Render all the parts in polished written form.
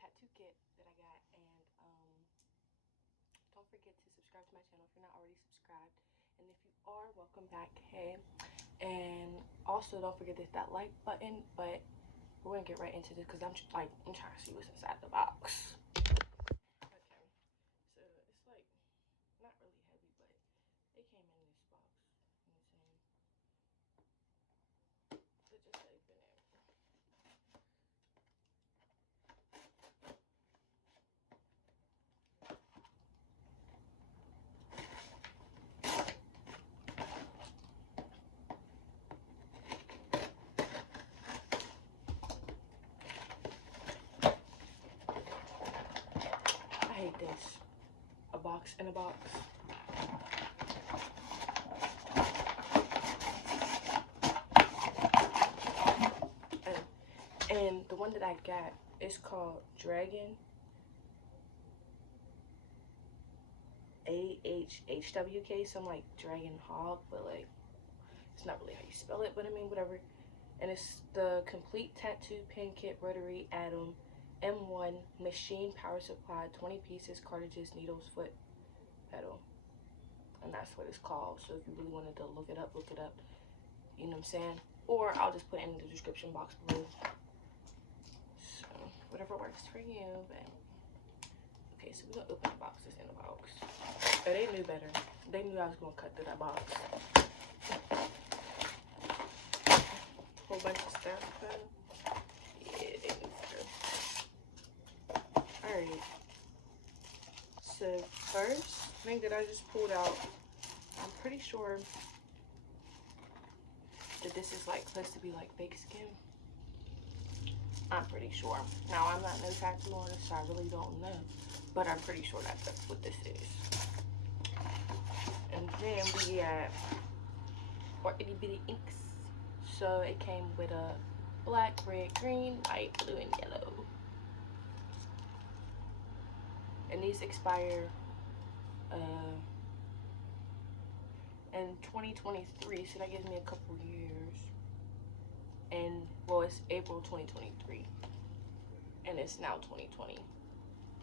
tattoo kit that I got, and don't forget to subscribe to my channel if you're not already subscribed, and if you are, welcome back. Hey, and also don't forget to hit that like button. But we're gonna get right into this because I'm trying to see what's inside the box. Okay, so it's like not really heavy, but it came in this box. You know what I'm saying? So just open it. I hate this. A box in a box. And the one that I got is called Dragon AHHWK, some like Dragonhawk, but like it's not really how you spell it, but I mean whatever. And it's the complete tattoo pen kit, rotary, atom, M1 machine power supply, 20 pieces, cartridges, needles, foot pedal, and that's what it's called. So if you really wanted to look it up, you know what I'm saying, or I'll just put it in the description box below, so whatever works for you. But okay, so we're gonna open the box. It's in the box. Oh, they knew better. They knew I was gonna cut through that box. Whole bunch of stuff. Yeah, they knew better. Alright. So first thing that I just pulled out, I'm pretty sure that this is like supposed to be like fake skin. I'm pretty sure. Now I'm not no tattoo artist, so I really don't know, but I'm pretty sure that's what this is. And then we got or itty bitty inks. So it came with a black, red, green, white, blue, and yellow. And these expire in 2023, so that gives me a couple years. And well, it's April 2023, and it's now 2020.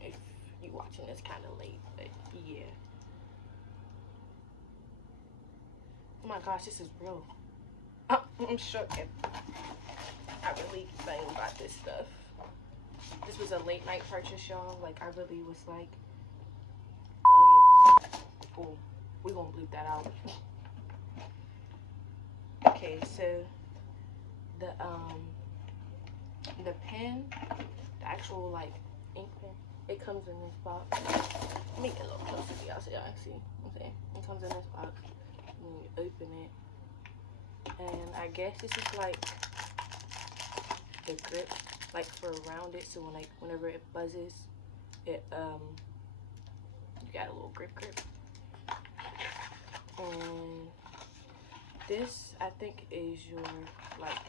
If you're watching this kind of late, but yeah. Oh my gosh, this is real. I'm shook. I really think about this stuff. This was a late night purchase, y'all. Like, I really was like, oh yeah. Oh, we're gonna bleep that out. Okay, so the pen, the actual like ink pen, it comes in this box. Let me get a little closer to y'all so y'all can see. Okay, it comes in this box. And you open it, and I guess this is like the grip, like for around it, so whenever it buzzes, it you got a little grip. And this, I think, is your like,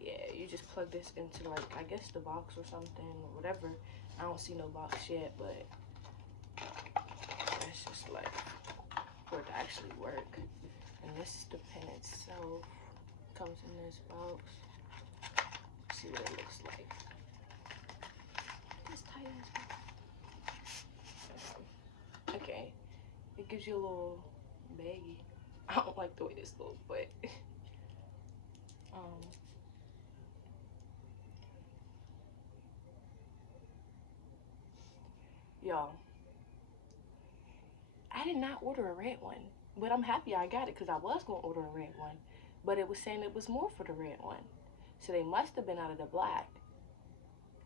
yeah, you just plug this into like, I guess the box or something or whatever. I don't see no box yet, but that's just like for it to actually work. And this is the pen itself. It comes in this box. Let's see what it looks like. This tight as okay. It gives you a little baggie. I don't like the way this looks, but y'all, I did not order a red one, but I'm happy I got it because I was going to order a red one, but it was saying it was more for the red one. So they must have been out of the black,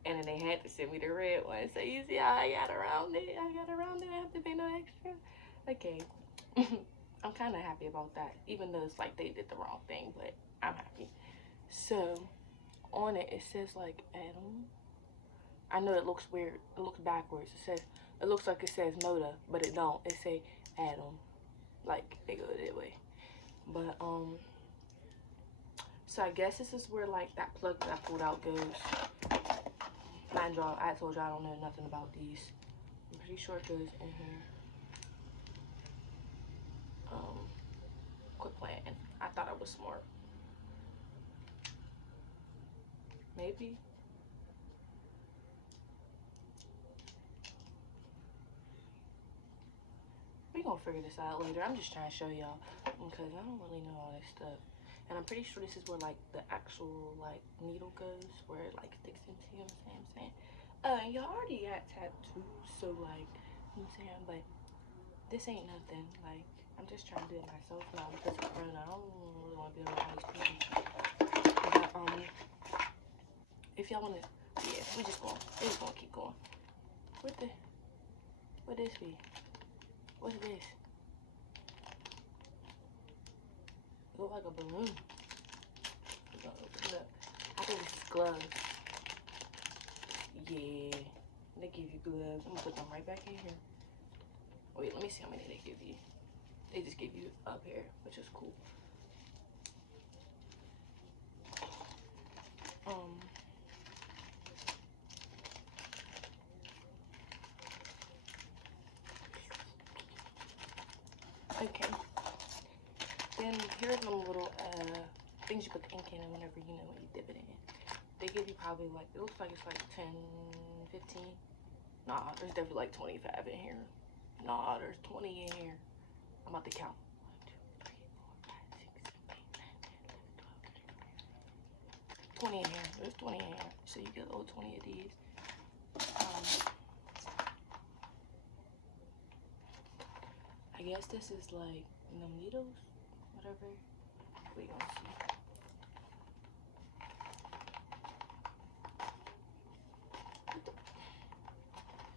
and then they had to send me the red one. So you see how I got around it? I have to pay no extra. Okay. I'm kind of happy about that, even though it's like they did the wrong thing, but I'm happy. So on it, it says like Adam. I know it looks weird. It looks backwards. It looks like it says Moda, but it don't. It say Adam. Like they go that way. But so I guess this is where like that plug that I pulled out goes. Mind y'all, I told y'all I don't know nothing about these. I'm pretty sure it goes in here. Quit playing. I thought I was smart. Maybe. figure this out later. I'm just trying to show y'all because I don't really know all this stuff. And I'm pretty sure this is where like the actual like needle goes, where it like sticks into, you know what I'm saying? And y'all already got tattoos, so like, you know what I'm saying? But this ain't nothing. Like, I'm just trying to do it myself now because of Corona. I don't really want to be around all these people. But if y'all wanna, yeah, we just gonna keep going. What this be? What's this? Look like a balloon. We're gonna open it up. I think this is gloves. Yeah, they give you gloves. I'm gonna put them right back in here. Wait, let me see how many they give you. They just give you a pair, which is cool. Okay. Then here's some little things you put the ink in whenever, you know, when you dip it in. They give you probably like, it looks like it's like 10, 15. Nah, there's definitely like 25 in here. Nah, there's 20 in here. I'm about to count. 1, 2, 3, 4, 5, 6, 7, 8, 9, 10, 11, 12, 13, 14. 20 in here. There's 20 in here. So you get a little 20 of these. I guess this is like the needles, whatever. We gonna see.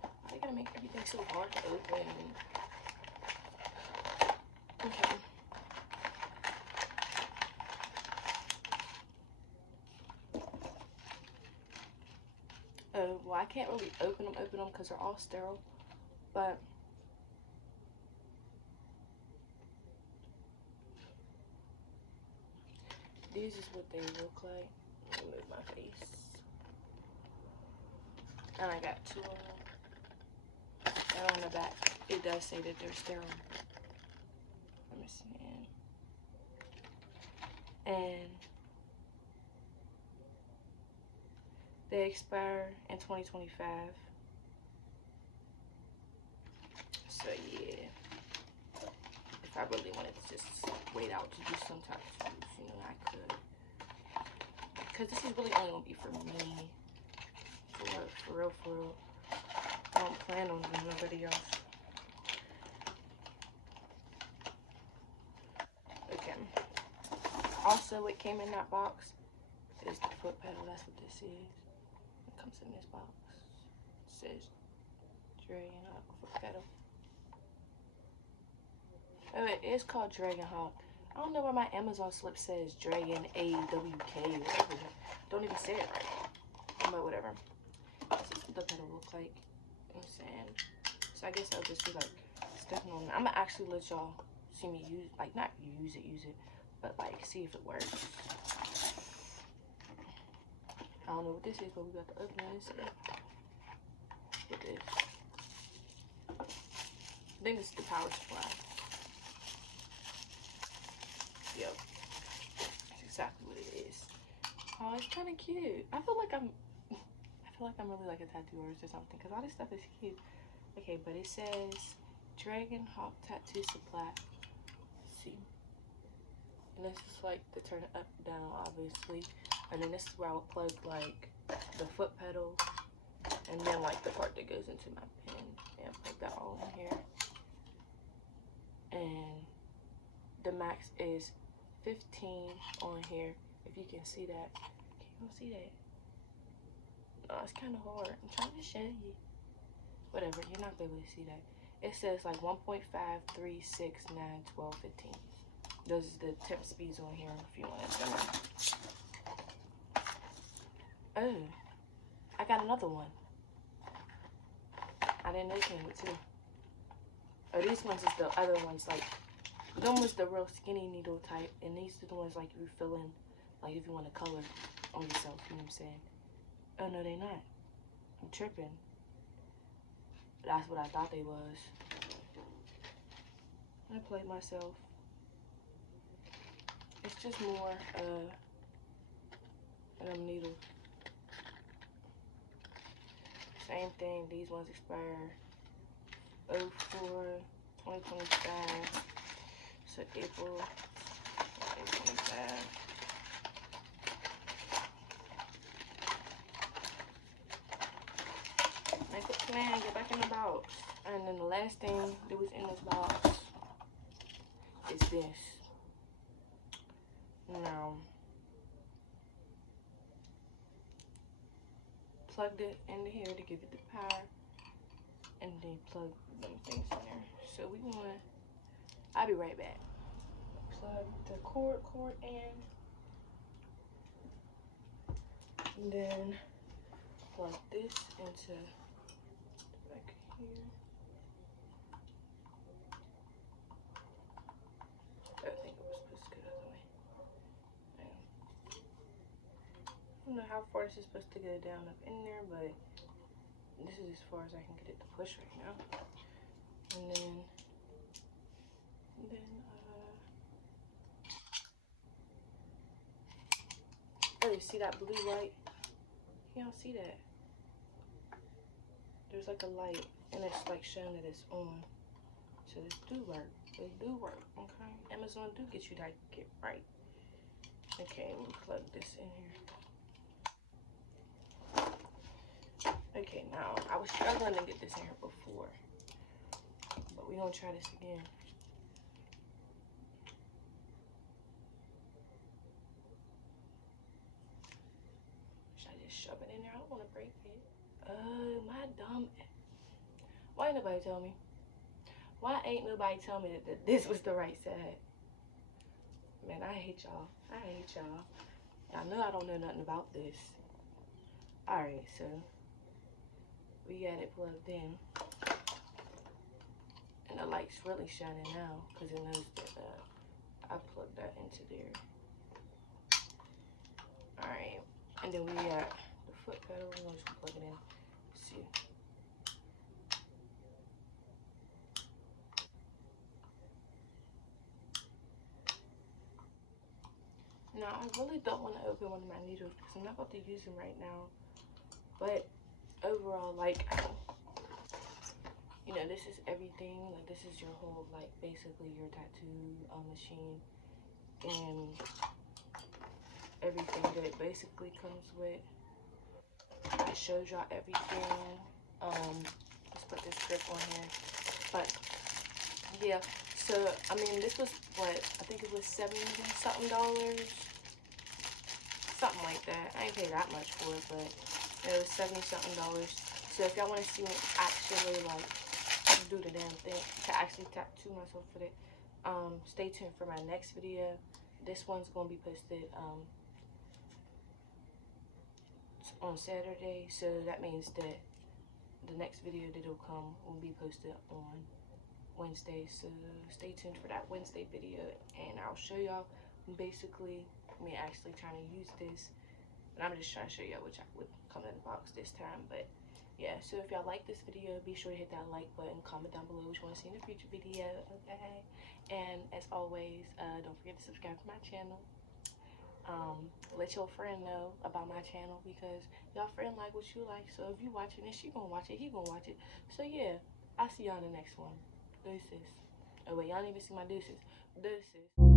Why they gotta make everything so hard to open? Okay. Well, I can't really open them because they're all sterile, but these is what they look like. Let me move my face. And I got 2 of them. And on the back, it does say that they're sterile. Let me see. And they expire in 2025. So yeah, if I really wanted to just wait out to do some tattoos, you know, I could. Because this is really only gonna be for me. For real. I don't plan on doing nobody else. Okay. Also, it came in that box. Is the foot pedal. That's what this is. It comes in this box. It says Dragonhawk foot pedal. Oh, it is called Dragonhawk. I don't know why my Amazon slip says Dragon AWK or whatever. Don't even say it right. But whatever. This is what the pedal looks like. You know what I'm saying? So I guess I'll just be like stepping on it. I'm gonna actually let y'all see me use, like, not use it, but like see if it works. I don't know what this is, but we got to open this. What this? I think this is the power supply. Yep. That's exactly what it is. Oh, it's kind of cute. I feel like I'm really like a tattoo artist or something, because all this stuff is cute. Okay, but it says Dragonhawk Tattoo Supply. Let's see. And this is like to turn it up, down, obviously. And then this is where I would plug like the foot pedal, and then like the part that goes into my pen, and plug that all in here. And the max is 15 on here. If you can see that. Can you see that? No, it's kind of hard. I'm trying to show you. Whatever, you're not able to see that. It says like 1.5, 3, 6, 9, 12, 15. Those are the temp speeds on here if you want to know. Oh, I got another one. I didn't know it came with 2. Oh, these ones is the other ones, like, them was the real skinny needle type, and these are the ones like you fill in, like if you want to color on yourself, you know what I'm saying? Oh no, they not. I'm tripping. That's what I thought they was. I played myself. It's just more needles. Same thing. These ones expire 04 2025. So April 2025. Make a plan, get back in the box. And then the last thing that was in this box is this. Now, plugged it into here to give it the power, and then plug them things in there. So we want, I'll be right back. Plug the cord in, and then plug this into back here. I think it was supposed to go the other way. I don't know how far this is supposed to go down up in there, but this is as far as I can get it to push right now. And then oh, you see that blue light? You don't see that. There's like a light, and it's like showing that it's on. So this do work. It do work, okay? Amazon do get you that get right. Okay, we'll plug this in here. Okay, now I was struggling to get this in here before, but we're gonna try this again. Should I just shove it in there? I don't want to break it. My dumb. Why ain't nobody tell me? Why ain't nobody tell me that this was the right side? Man, I hate y'all. I hate y'all. Y'all know I don't know nothing about this. Alright, so we got it plugged in. And the light's really shining now because it knows that I plugged that into there. Alright, and then we got the foot pedal. We're going to just plug it in. Let's see. Now, I really don't want to open one of my needles because I'm not about to use them right now. But overall, like, you know, this is everything. Like, this is your whole, like, basically your tattoo machine. And everything that it basically comes with. It shows y'all everything. Let's put this grip on here. But, yeah. So, I mean, this was, what, I think it was $70-something. Something like that. I ain't paid that much for it, but it was $70-something. So if y'all want to see me actually, like, do the damn thing, to actually tattoo myself with it, stay tuned for my next video. This one's going to be posted, on Saturday, so that means that the next video that'll come will be posted on Wednesday, so stay tuned for that Wednesday video, and I'll show y'all basically me actually trying to use this, and I'm just trying to show y'all which would come in the box this time. But yeah, so if y'all like this video, be sure to hit that like button, comment down below what you want to see in a future video, okay? And as always, don't forget to subscribe to my channel. Let your friend know about my channel because y'all friend like what you like, so if you watching this, she gonna watch it, he gonna watch it. So yeah, I'll see y'all in the next one. Deuces. Oh wait, y'all didn't even see my deuces. Deuces.